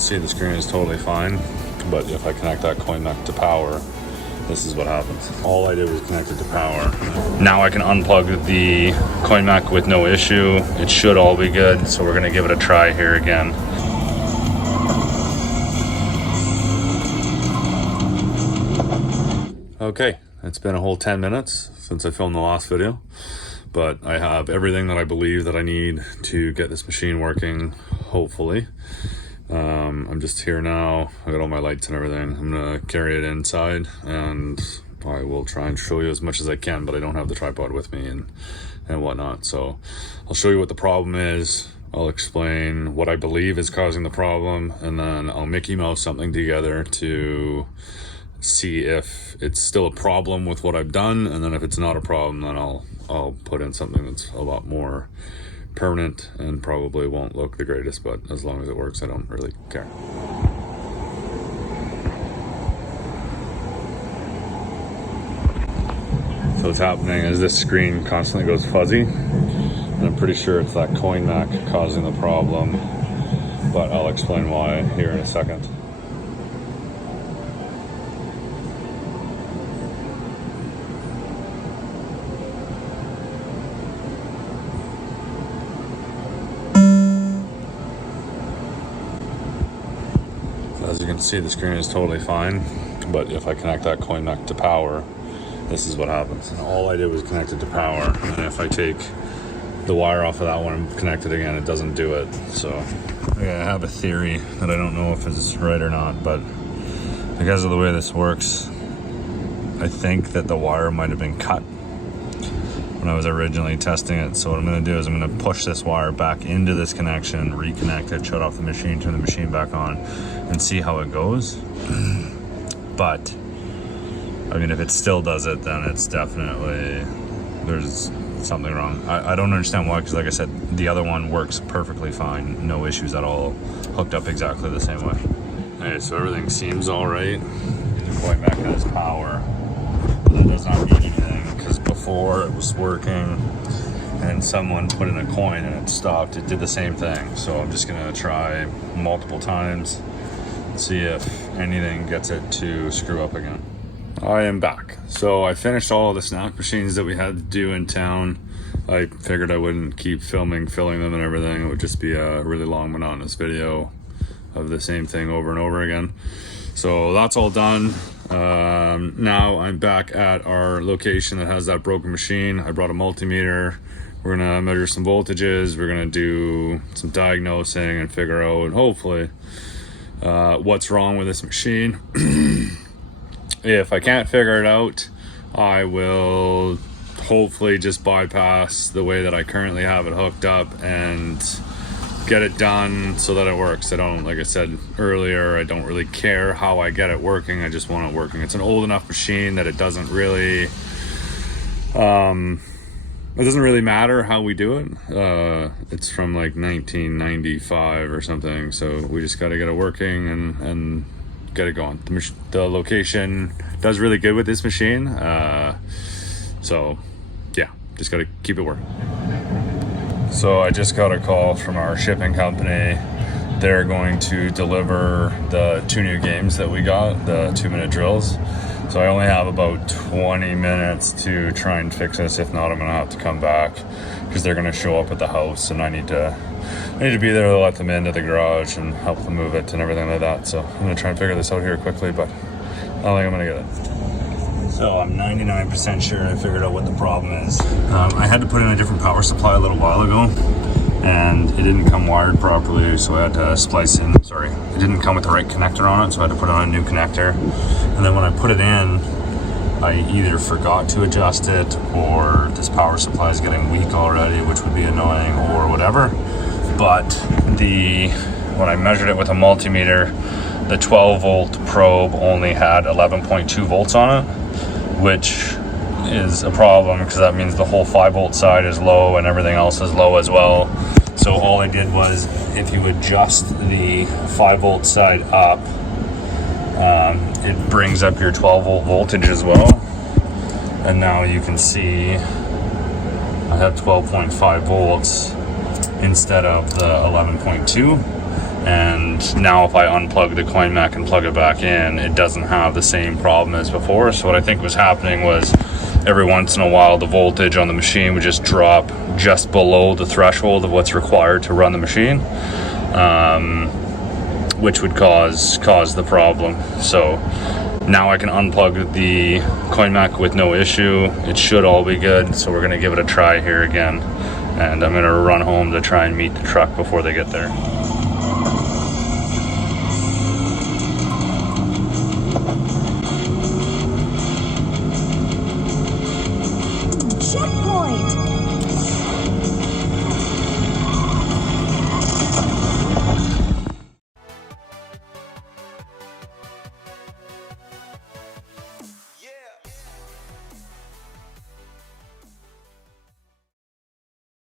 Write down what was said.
see, the screen is totally fine, but if I connect that coin mech to power, this is what happens. All I did was connect it to power. Now I can unplug the coin mech with no issue. It should all be good, so we're gonna give it a try here again. Okay, it's been a whole 10 minutes since I filmed the last video, but I have everything that I believe that I need to get this machine working, hopefully. I'm just here now. I got all my lights and everything. I'm gonna carry it inside and I will try and show you as much as I can, but I don't have the tripod with me and whatnot. So I'll show you what the problem is. I'll explain what I believe is causing the problem, and then I'll Mickey Mouse something together to see if it's still a problem with what I've done, and then if it's not a problem, then I'll put in something that's a lot more permanent and probably won't look the greatest, but as long as it works, I don't really care. So what's happening is this screen constantly goes fuzzy, and I'm pretty sure it's that coin mech causing the problem, but I'll explain why here in a second. As you can see, the screen is totally fine, but if I connect that coin mech to power, this is what happens. And all I did was connect it to power, and if I take the wire off of that one and connect it again, it doesn't do it. So okay, I have a theory that I don't know if it's right or not, but because of the way this works, I think that the wire might have been cut when I was originally testing it. So what I'm going to do is I'm going to push this wire back into this connection, reconnect it, shut off the machine, turn the machine back on, and see how it goes. But I mean, if it still does it, then it's definitely, there's something wrong. I don't understand why, because like I said, the other one works perfectly fine, no issues at all, hooked up exactly the same way. Okay, so everything seems all right. The coin mech has power, but that does not mean anything, because before it was working and someone put in a coin and it stopped, it did the same thing. So I'm just gonna try multiple times, see if anything gets it to screw up again. I am back. So I finished all of the snack machines that we had to do in town. I figured I wouldn't keep filling them and everything. It would just be a really long, monotonous video of the same thing over and over again. So that's all done. Now I'm back at our location that has that broken machine. I brought a multimeter. We're gonna measure some voltages. We're gonna do some diagnosing and figure out, hopefully, what's wrong with this machine. If I can't figure it out, I will hopefully just bypass the way that I currently have it hooked up and get it done so that it works. I don't, like I said earlier, I don't really care how I get it working. I just want it working. It's an old enough machine that it doesn't really matter how we do it. It's from like 1995 or something, so we just got to get it working and get it going. The location does really good with this machine, so yeah, just got to keep it working. So I just got a call from our shipping company. They're going to deliver the 2 new games that we got, the 2-minute drills. So I only have about 20 minutes to try and fix this. If not, I'm gonna have to come back because they're gonna show up at the house, and I need to be there to let them into the garage and help them move it and everything like that. So I'm gonna try and figure this out here quickly, but I don't think I'm gonna get it. So I'm 99% sure I figured out what the problem is. I had to put in a different power supply a little while ago, and it didn't come wired properly, so I had to splice in, it didn't come with the right connector on it, so I had to put on a new connector. And then when I put it in, I either forgot to adjust it, or this power supply is getting weak already, which would be annoying, or whatever. But when I measured it with a multimeter, the 12 volt probe only had 11.2 volts on it, which is a problem because that means the whole 5 volt side is low and everything else is low as well. So all I did was, if you adjust the 5 volt side up, it brings up your 12 volt voltage as well. And now you can see I have 12.5 volts instead of the 11.2. And now if I unplug the coin mech and plug it back in, it doesn't have the same problem as before. So what I think was happening was every once in a while the voltage on the machine would just drop just below the threshold of what's required to run the machine, which would cause the problem. So now I can unplug the coin mech with no issue. It should all be good. So we're gonna give it a try here again, and I'm gonna run home to try and meet the truck before they get there.